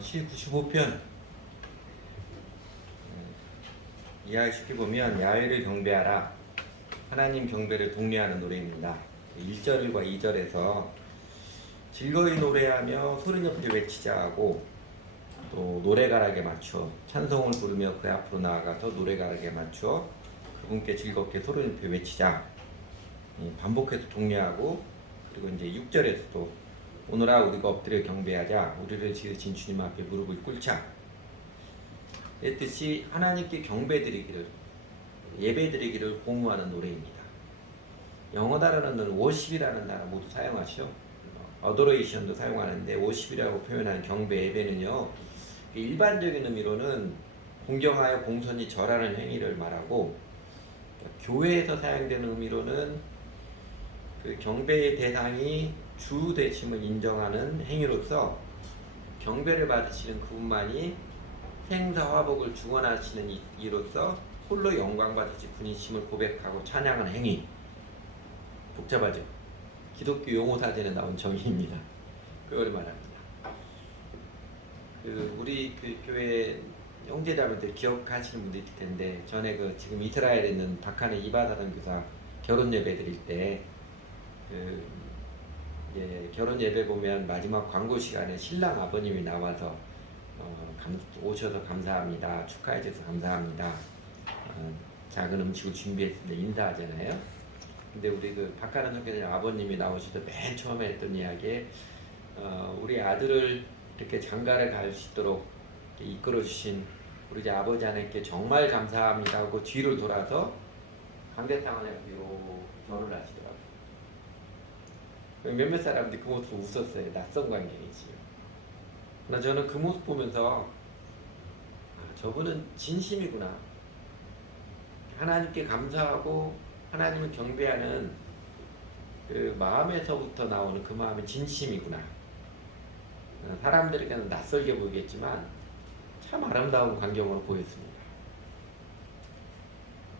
시 95편 이해하기 쉽게 보면 야훼를 경배하라, 하나님 경배를 독려하는 노래입니다. 1절과 2절에서 즐거이 노래하며 소리 높여 외치자 하고, 또 노래가락에 맞춰 찬송을 부르며 그 앞으로 나아가서 노래가락에 맞춰 그분께 즐겁게 소리 높여 외치자, 반복해서 독려하고, 그리고 이제 6절에서도 오늘아 우리가 엎드려 경배하자, 우리를 지으신 주님 앞에 무릎을 꿇자, 이 뜻이 하나님께 경배드리기를, 예배드리기를 공유하는 노래입니다. 영어 단어는 worship이라는 단어 모두 사용하시죠. adoration도 사용하는데 worship이라고 표현하는 경배, 예배는요, 일반적인 의미로는 공경하여 공손히 절하는 행위를 말하고, 교회에서 사용되는 의미로는 그 경배의 대상이 주 되심을 인정하는 행위로서 경배를 받으시는 그분만이 생사화복을 주관하시는 이로서 홀로 영광 받으시 분이심을 고백하고 찬양하는 행위. 복잡하죠. 기독교 용어사전에 나온 정의입니다. 그걸 말합니다. 우리 교회 형제자매들 기억하시는 분들 있을 텐데, 전에 지금 이스라엘에 있는 박한의 이바다 선교사 결혼 예배 드릴 때 결혼 예배 보면 마지막 광고 시간에 신랑 아버님이 나와서 오셔서 감사합니다, 축하해 주셔서 감사합니다, 작은 음식을 준비했습니다 인사하잖아요. 근데 우리 박하는 선교사님 아버님이 나오셔서 맨 처음에 했던 이야기, 우리 아들을 이렇게 장가를 갈 수 있도록 이끌어 주신 우리 이제 아버지 하나님께 정말 감사합니다 하고 뒤를 돌아서 강대상원에 절을 하시더라고요. 몇몇 사람들이 그 모습을 웃었어요. 낯선 광경이지요. 그러나 저는 그 모습 보면서 저분은 진심이구나, 하나님께 감사하고 하나님을 경배하는 그 마음에서부터 나오는 그 마음이 진심이구나. 사람들에게는 낯설게 보이겠지만 참 아름다운 광경으로 보였습니다.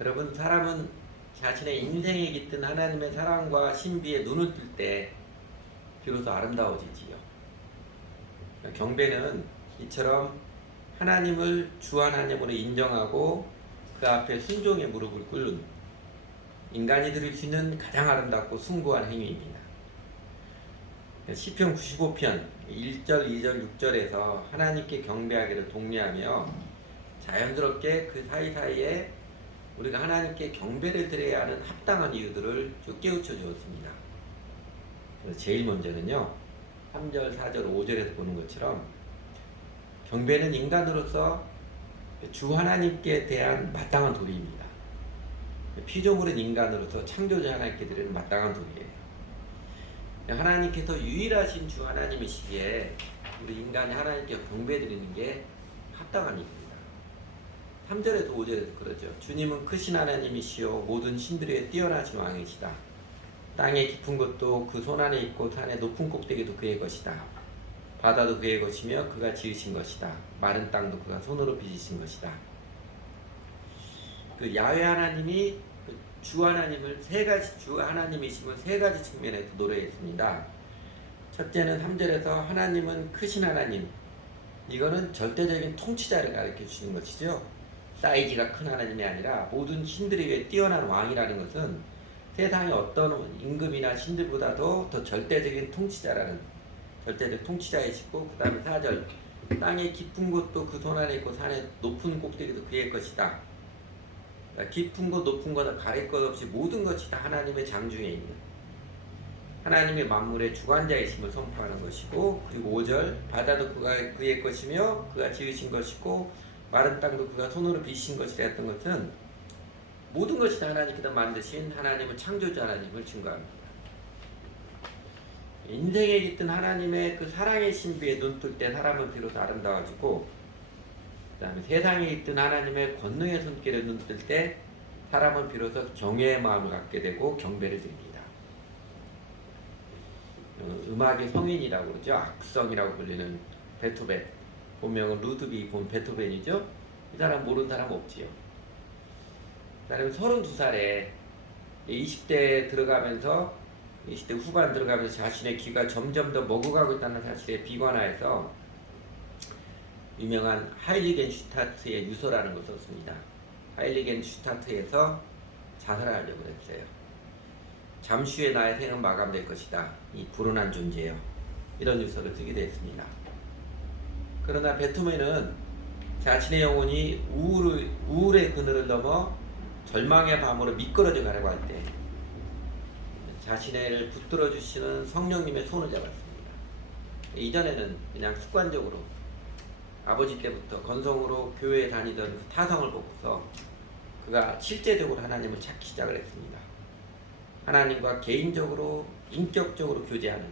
여러분, 사람은 자신의 인생에 깃든 하나님의 사랑과 신비에 눈을 뜰 때 비로소 아름다워지지요. 경배는 이처럼 하나님을 주 하나님으로 인정하고 그 앞에 순종의 무릎을 꿇는, 인간이 드릴 수 있는 가장 아름답고 숭고한 행위입니다. 시편 95편 1절, 2절, 6절에서 하나님께 경배하기를 독려하며 자연스럽게 그 사이사이에 우리가 하나님께 경배를 드려야 하는 합당한 이유들을 쭉 깨우쳐 주었습니다. 제일 먼저는요, 3절, 4절, 5절에서 보는 것처럼 경배는 인간으로서 주 하나님께 대한 마땅한 도리입니다. 피조물인 인간으로서 창조자 하나님께 드리는 마땅한 도리예요. 하나님께서 유일하신 주 하나님이시기에 우리 인간이 하나님께 경배드리는 게 합당한 일입니다. 3절에서 5절에서 그러죠. 주님은 크신 하나님이시요 모든 신들 위에 뛰어나신 왕이시다. 땅의 깊은 곳도 그 손 안에 있고 산의 높은 꼭대기도 그의 것이다. 바다도 그의 것이며 그가 지으신 것이다. 마른 땅도 그가 손으로 빚으신 것이다. 야훼 하나님이 주 하나님을 주 하나님이심을 세 가지 측면에서 노래했습니다. 첫째는 3절에서 하나님은 크신 하나님, 이거는 절대적인 통치자를 가르쳐 주시는 것이죠. 사이즈가 큰 하나님이 아니라 모든 신들에 위해 뛰어난 왕이라는 것은 세상의 어떤 임금이나 신들보다도 더 절대적인 통치자라는, 절대적 통치자이시고, 그 다음에 4절, 땅의 깊은 곳도 그 손 안에 있고 산의 높은 꼭대기도 그의 것이다. 깊은 것 높은 거나 가릴 것 없이 모든 것이 다 하나님의 장중에 있는 하나님의 만물의 주관자이심을 선포하는 것이고, 그리고 5절, 바다도 그의 것이며 그가 지으신 것이고 마른 땅도 그가 손으로 빚으신 것이라 했던 것은 모든 것이 다 하나님께서 만드신 하나님을 창조자 하나님을 증거합니다. 인생에 깃든 하나님의 그 사랑의 신비에 눈뜰 때 사람은 비로소 아름다워지고, 그 다음에 세상에 있던 하나님의 권능의 손길에 눈뜰 때 사람은 비로소 경외의 마음을 갖게 되고 경배를 드립니다. 음악의 성인이라고 그러죠. 악성이라고 불리는 베토벤, 본명은 루드비히 본 베토벤이죠. 이 사람 모르는 사람 없지요. 그 사람이 32살에 20대 들어가면서 20대 후반 들어가면서 자신의 귀가 점점 더 먹어가고 있다는 사실에 비관하여서 유명한 하일리겐 슈타트의 유서라는 것을 썼습니다. 하일리겐 슈타트에서 자살하려고 했어요. 잠시 후에 나의 생은 마감될 것이다. 이 불운한 존재요. 이런 유서를 쓰기도 했습니다. 그러나 베토벤은 자신의 영혼이 우울의 그늘을 넘어 절망의 밤으로 미끄러져 가려고 할 때 자신을 붙들어 주시는 성령님의 손을 잡았습니다. 이전에는 그냥 습관적으로 아버지 때부터 건성으로 교회에 다니던 그 타성을 보고서 그가 실제적으로 하나님을 찾기 시작을 했습니다. 하나님과 개인적으로 인격적으로 교제하는,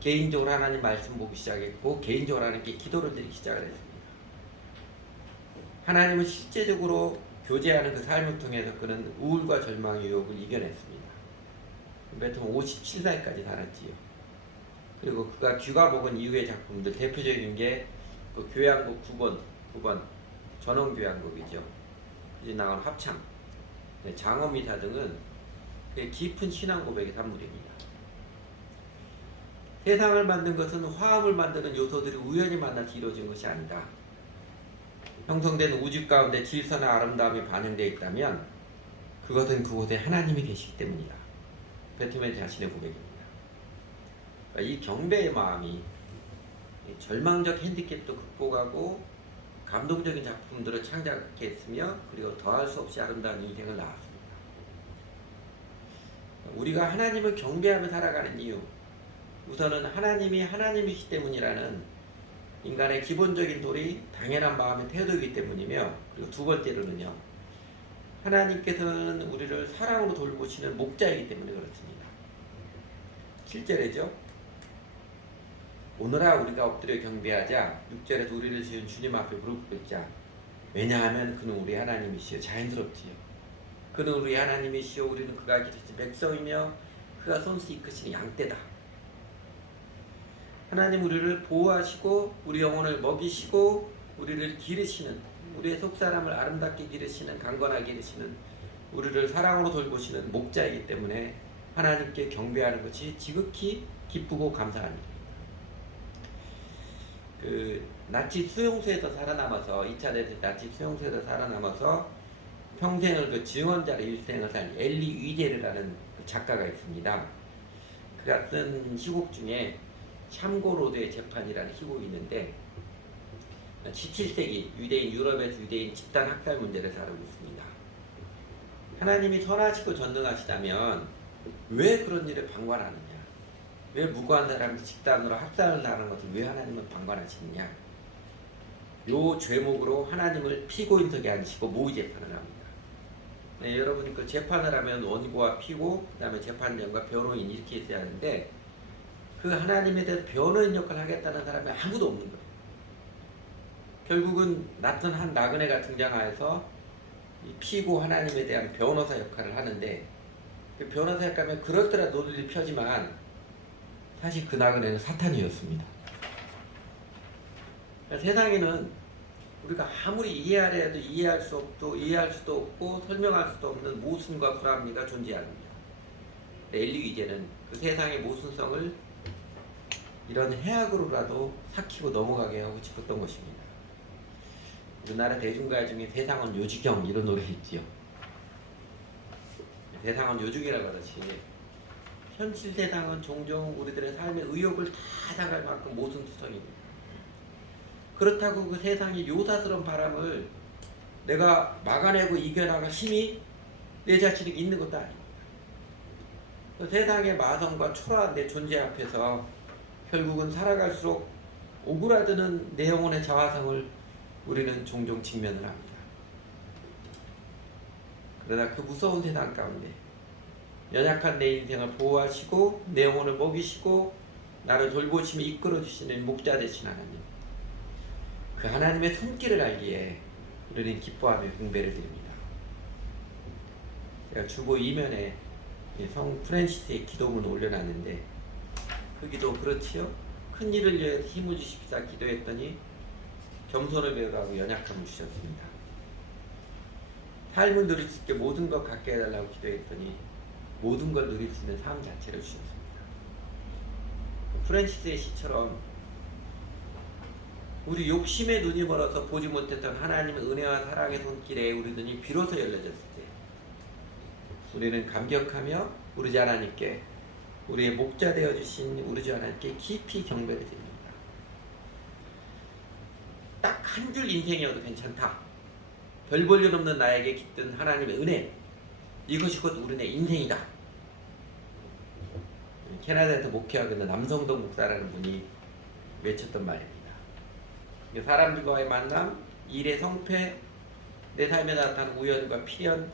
개인적으로 하나님 말씀 보기 시작했고 개인적으로 하나님께 기도를 드리기 시작을 했습니다. 하나님은 실제적으로 교제하는 그 삶을 통해서 그는 우울과 절망의 유혹을 이겨냈습니다. 베토벤 57살까지 살았지요. 그리고 그가 귀가 먹은 이후의 작품들 대표적인 게 그 교향곡 9번 전원교향곡이죠. 이제 나온 합창, 장엄미사 등은 깊은 신앙 고백의 산물입니다. 세상을 만든 것은 화음을 만드는 요소들이 우연히 만나서 이루어진 것이 아니다. 형성된 우주 가운데 질서나 아름다움이 반영되어 있다면 그것은 그곳에 하나님이 계시기 때문이다. 베토벤 자신의 고백입니다. 이 경배의 마음이 절망적 핸디캡도 극복하고 감동적인 작품들을 창작했으며 그리고 더할 수 없이 아름다운 인생을 낳았습니다. 우리가 하나님을 경배하며 살아가는 이유, 우선은 하나님이 하나님이시기 때문이라는 인간의 기본적인 도리, 당연한 마음의 태도이기 때문이며, 그리고 두 번째로는요, 하나님께서는 우리를 사랑으로 돌보시는 목자이기 때문에 그렇습니다. 7절이죠. 오늘아 우리가 엎드려 경배하자. 6절에서 우리를 지은 주님 앞에 무릎 꿇자. 왜냐하면 그는 우리 하나님이시여. 자연스럽지요. 그는 우리 하나님이시여. 우리는 그가 기르신 백성이며 그가 손수 이끄시는 양떼다. 하나님 우리를 보호하시고 우리 영혼을 먹이시고 우리를 기르시는, 우리의 속사람을 아름답게 기르시는, 강건하게 기르시는, 우리를 사랑으로 돌보시는 목자이기 때문에 하나님께 경배하는 것이 지극히 기쁘고 감사한 일입니다. 그 나치 수용소에서 살아남아서 2차 대전 나치 수용소에서 살아남아서 평생을 그 증언자로 일생을 산 엘리 위제르라는 작가가 있습니다. 그가 쓴 시곡 중에 샴고로드의 재판이라는 시곡이 있는데 17세기 유럽에서 유대인 집단 학살 문제를 다루고 있습니다. 하나님이 선하시고 전능하시다면 왜 그런 일을 방관하느냐? 왜 무고한 사람이 집단으로 학살을 당하는 것을 왜 하나님은 방관하시느냐? 요 죄목으로 하나님을 피고인석에 앉히고 모의 재판을 합니다. 네, 여러분 그 재판을 하면 원고와 피고, 그 다음에 재판장과 변호인 이렇게 있어야 하는데 그 하나님에 대해서 변호인 역할을 하겠다는 사람이 아무도 없는 거예요. 결국은 낯선 한 나그네가 등장하여서 이 피고 하나님에 대한 변호사 역할을 하는데, 그 변호사 역할은 그럴듯한 논리를 펴지만 사실 그 나그네는 사탄이었습니다. 그러니까 세상에는 우리가 아무리 이해하려 해도 이해할 수도 없고 설명할 수도 없는 모순과 불합리가 존재합니다. 엘리 위제는 그 세상의 모순성을 이런 해악으로라도 삭히고 넘어가게 하고 싶었던 것입니다. 우리나라 대중가요 중에 세상은 요지경 이런 노래 있지요. 세상은 요죽이라 그렇지 현실 세상은 종종 우리들의 삶의 의욕을 다 당할 만큼 모순투성입니다. 그렇다고 그 세상의 요사스러운 바람을 내가 막아내고 이겨나갈 힘이 내 자신에게 있는 것도 아닙니다. 그 세상의 마성과 초라한 내 존재 앞에서 결국은 살아갈수록 오그라드는 내 영혼의 자화성을 우리는 종종 직면을 합니다. 그러나 그 무서운 세상 가운데 연약한 내 인생을 보호하시고 내 영혼을 먹이시고 나를 돌보시며 이끌어주시는 목자 되신 하나님, 그 하나님의 손길을 알기에 우리는 기뻐하며 경배를 드립니다. 제가 주보 이면에 성 프랜시스의 기도문을 올려놨는데 그 기도 그렇지요? 큰 일을 위해서 힘을 주십사 기도했더니 겸손을 배우라고 연약함을 주셨습니다. 삶을 누릴 수 있게 모든 것 갖게 해달라고 기도했더니 모든 걸 누릴 수 있는 삶 자체를 주셨습니다. 프랜시스의 시처럼 우리 욕심에 눈이 멀어서 보지 못했던 하나님의 은혜와 사랑의 손길에 우리 눈이 비로소 열려졌을 때 우리는 감격하며 우리 주 하나님께, 우리의 목자 되어주신 우리 주 하나님께 깊이 경배를 드립니다. 딱 한 줄 인생이어도 괜찮다. 별 볼 일 없는 나에게 깃든 하나님의 은혜, 이것이 곧 우리네 인생이다. 캐나다에서 목회하고 있는 남성동 목사라는 분이 외쳤던 말입니다. 사람들과의 만남, 일의 성패, 내 삶에 나타나는 우연과 필연,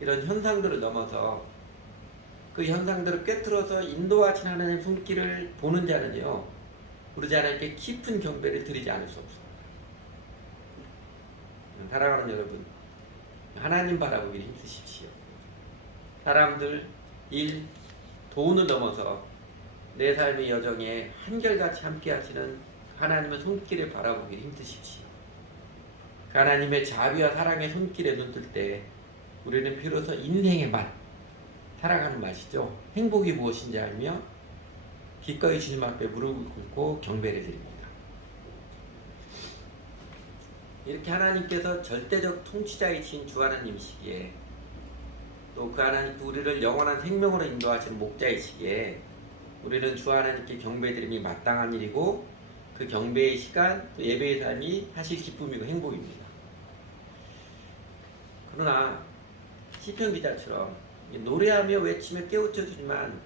이런 현상들을 넘어서 그 현상들을 꿰뚫어서 인도하신 하나님의 손길을 보는 자는요, 우리 주 하나님께 깊은 경배를 드리지 않을 수 없습니다. 사랑하는 여러분, 하나님 바라보기를 힘쓰십시오. 사람들, 일, 돈을 넘어서 내 삶의 여정에 한결같이 함께 하시는 하나님의 손길을 바라보기를 힘쓰십시오. 하나님의 자비와 사랑의 손길에 눈뜰 때 우리는 비로소 인생의 맛, 살아가는 맛이죠. 행복이 무엇인지 알며 기꺼이 주님 앞에 무릎을 꿇고 경배를 드립니다. 이렇게 하나님께서 절대적 통치자이신 주 하나님이시기에, 또 그 하나님께 우리를 영원한 생명으로 인도하시는 목자이시기에 우리는 주 하나님께 경배드림이 마땅한 일이고, 그 경배의 시간, 또 예배의 삶이 사실 기쁨이고 행복입니다. 그러나 시편 기자처럼 노래하며 외치며 깨우쳐주지만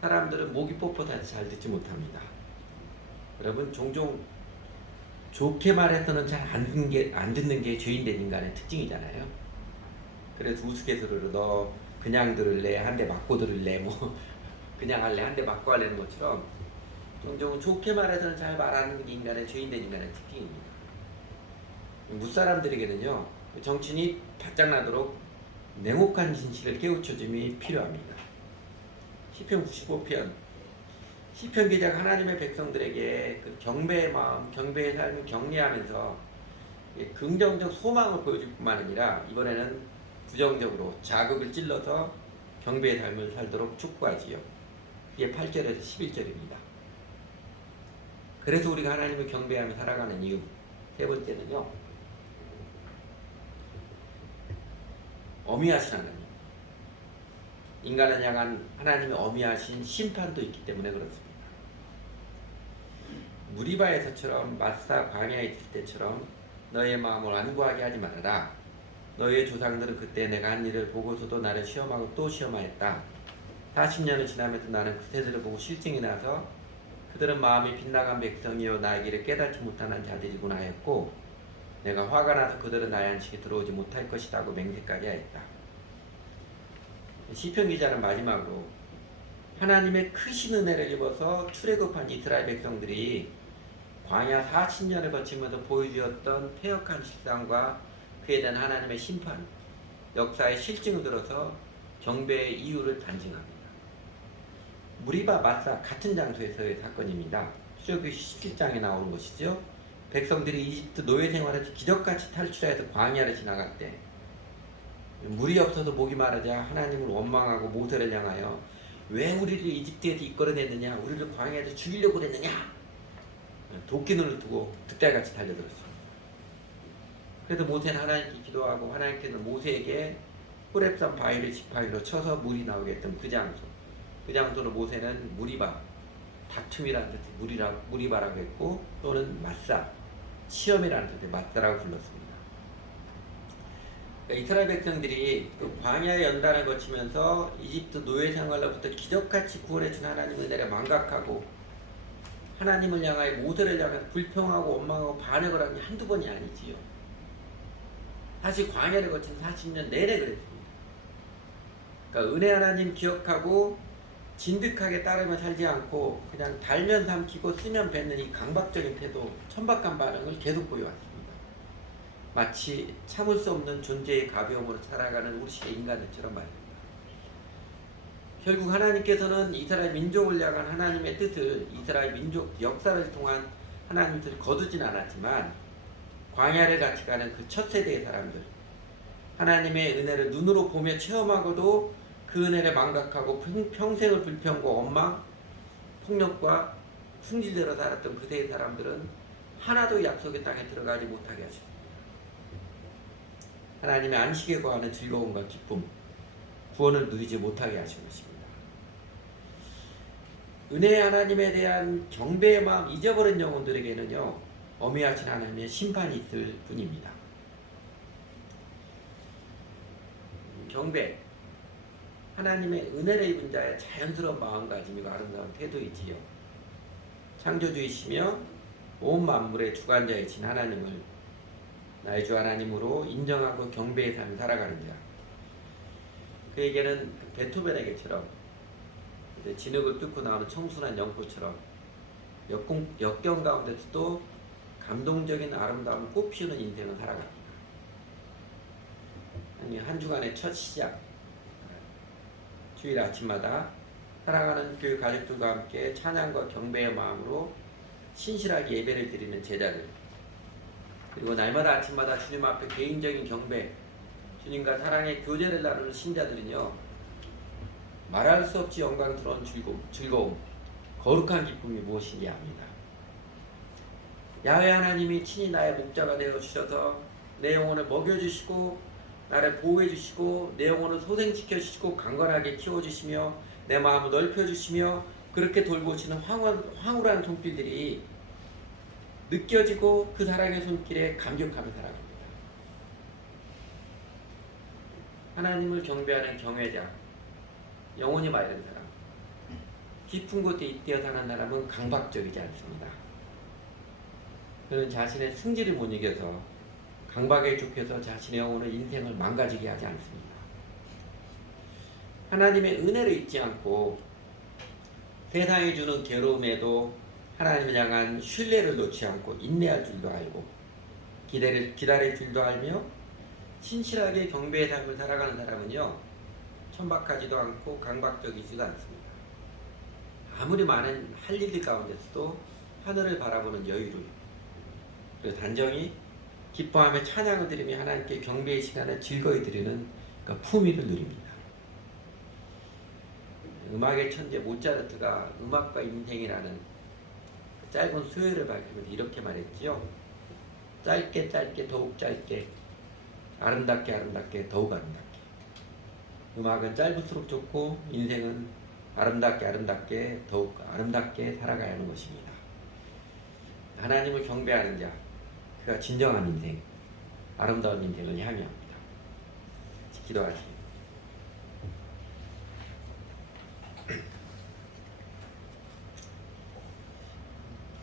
사람들은 목이 뻣뻣해서 잘 듣지 못합니다. 여러분, 종종 좋게 말해서는 잘 안 듣는 게 죄인된 인간의 특징이잖아요. 그래서 우스갯소리로 너 그냥 들을래, 한 대 맞고 들을래, 뭐 그냥 할래, 한 대 맞고 할래는 것처럼 종종 좋게 말해서는 잘 말하는 게 인간의 죄인된 인간의 특징입니다. 무사람들에게는요, 정신이 바짝 나도록 냉혹한 진실을 깨우쳐줌이 필요합니다. 시편 95편, 시편 기자가 하나님의 백성들에게 그 경배의 마음, 경배의 삶을 격려하면서 긍정적 소망을 보여줄 뿐만 아니라 이번에는 부정적으로 자극을 찔러서 경배의 삶을 살도록 촉구하지요. 이게 8절에서 11절입니다. 그래서 우리가 하나님을 경배하며 살아가는 이유, 세 번째는요, 어미하신 하나님, 인간을 향한 하나님의 어미하신 심판도 있기 때문에 그렇습니다. 무리바에서처럼 마사 광야에 있을 때처럼 너의 마음을 완고하게 하지 말아라. 너의 조상들은 그때 내가 한 일을 보고서도 나를 시험하고 또 시험하였다. 40년을 지나면서 나는 그새들을 보고 실증이 나서 그들은 마음이 빗나간 백성이요 나의 길을 깨닫지 못하는 자들이구나 하였고, 내가 화가 나서 그들은 나의 안식에 들어오지 못할 것이라고 맹세까지 하였다. 시편 기자는 마지막으로 하나님의 크신 은혜를 입어서 출애굽한 이스라엘 백성들이 광야 40년을 거치면서 보여주었던 패역한 실상과 그에 대한 하나님의 심판, 역사의 실증을 들어서 경배의 이유를 단증합니다. 무리바 마사 같은 장소에서의 사건입니다. 출애굽기 17장에 나오는 것이죠. 백성들이 이집트 노예 생활에서 기적같이 탈출해서 광야를 지나갈 때 물이 없어서 목이 마르자 하나님을 원망하고 모세를 향하여 왜 우리를 이집트에서 이끌어냈느냐, 우리를 광야에서 죽이려고 그랬느냐, 도끼눈을 두고 득달같이 달려들었습니다. 그래서 모세는 하나님께 기도하고 하나님께는 모세에게 호렙산 바위를 지팡이로 쳐서 물이 나오게 했던 그 장소를 모세는 무리바, 다툼이라는 뜻의 무리바라고 했고, 또는 마사, 시험이라는 뜻의 마사라고 불렀습니다. 그러니까 이스라엘 백성들이 그 광야의 연단을 거치면서 이집트 노예 생활로부터 기적같이 구원해준 하나님의 은혜를 망각하고 하나님을 향하여 모세를 향해 불평하고 원망하고 반역을 한 게 한두 번이 아니지요. 사실 광야를 거친 40년 내내 그랬습니다. 그러니까 은혜 하나님 기억하고 진득하게 따르며 살지 않고 그냥 달면 삼키고 쓰면 뱉는 이 강박적인 태도, 천박한 반응을 계속 보여왔습니다. 마치 참을 수 없는 존재의 가벼움으로 살아가는 우리식의 인간들처럼 말입니다. 결국 하나님께서는 이스라엘 민족을 향한 하나님의 뜻을, 이스라엘 민족 역사를 통한 하나님의 뜻을 거두진 않았지만 광야를 같이 가는 그 첫 세대의 사람들, 하나님의 은혜를 눈으로 보며 체험하고도 그 은혜를 망각하고 평생을 불평과 원망, 폭력과 승질대로 살았던 그대의 사람들은 하나도 약속의 땅에 들어가지 못하게 하십니다. 하나님의 안식에 거하는 즐거움과 기쁨, 구원을 누리지 못하게 하신 것입니다. 은혜의 하나님에 대한 경배의 마음 잊어버린 영혼들에게는요, 어미하신 하나님의 심판이 있을 뿐입니다. 경배, 하나님의 은혜를 입은 자의 자연스러운 마음가짐이고 아름다운 태도이지요. 창조주이시며 온 만물의 주관자이신 하나님을 나의 주 하나님으로 인정하고 경배의 삶을 살아가는 자. 그에게는 베토벤에게처럼 진흙을 뚫고 나오는 청순한 영포처럼 역경 가운데서도 감동적인 아름다운 꽃 피우는 인생을 살아갑니다. 한 주간의 첫 시작, 주일 아침마다 살아가는 교회 가족들과 함께 찬양과 경배의 마음으로 신실하게 예배를 드리는 제자들, 그리고 날마다 아침마다 주님 앞에 개인적인 경배, 주님과 사랑의 교제를 나누는 신자들은요, 말할 수 없이 영광스러운 즐거움, 거룩한 기쁨이 무엇인지 압니다. 야훼 하나님이 친히 나의 목자가 되어 주셔서 내 영혼을 먹여주시고 나를 보호해주시고 내 영혼을 소생시켜주시고 강건하게 키워주시며 내 마음을 넓혀주시며 그렇게 돌보시는 황홀한 손길들이 느껴지고 그 사랑의 손길에 감격하며 살아갑니다. 하나님을 경배하는 경외자, 영혼이 맑은 사람, 깊은 곳에 잇대어 사는 사람은 강박적이지 않습니다. 그는 자신의 승질을 못 이겨서 강박에 좁혀서 자신의 영혼의 인생을 망가지게 하지 않습니다. 하나님의 은혜를 잊지 않고 세상이 주는 괴로움에도 하나님을 향한 신뢰를 놓지 않고 인내할 줄도 알고 기다릴 줄도 알며 신실하게 경배의 삶을 살아가는 사람은요, 천박하지도 않고 강박적이지도 않습니다. 아무리 많은 할 일들 가운데서도 하늘을 바라보는 여유를, 그리고 단정히 기뻐하며 찬양을 드리며 하나님께 경배의 시간을 즐거이 드리는 그 품위를 누립니다. 음악의 천재 모차르트가 음악과 인생이라는 짧은 수요를 밝히면서 이렇게 말했지요. 짧게 짧게 더욱 짧게, 아름답게 아름답게 더욱 아름답게. 음악은 짧을수록 좋고 인생은 아름답게 아름답게 더욱 아름답게 살아가야 하는 것입니다. 하나님을 경배하는 자, 그가 진정한 인생, 아름다운 인생을 향해 합니다. 기도하시죠.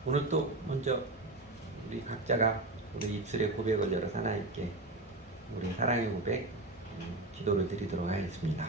오늘 또 먼저 우리 각자가 우리 입술의 고백을 열어서 하나님께 우리 사랑의 고백, 기도를 드리도록 하겠습니다.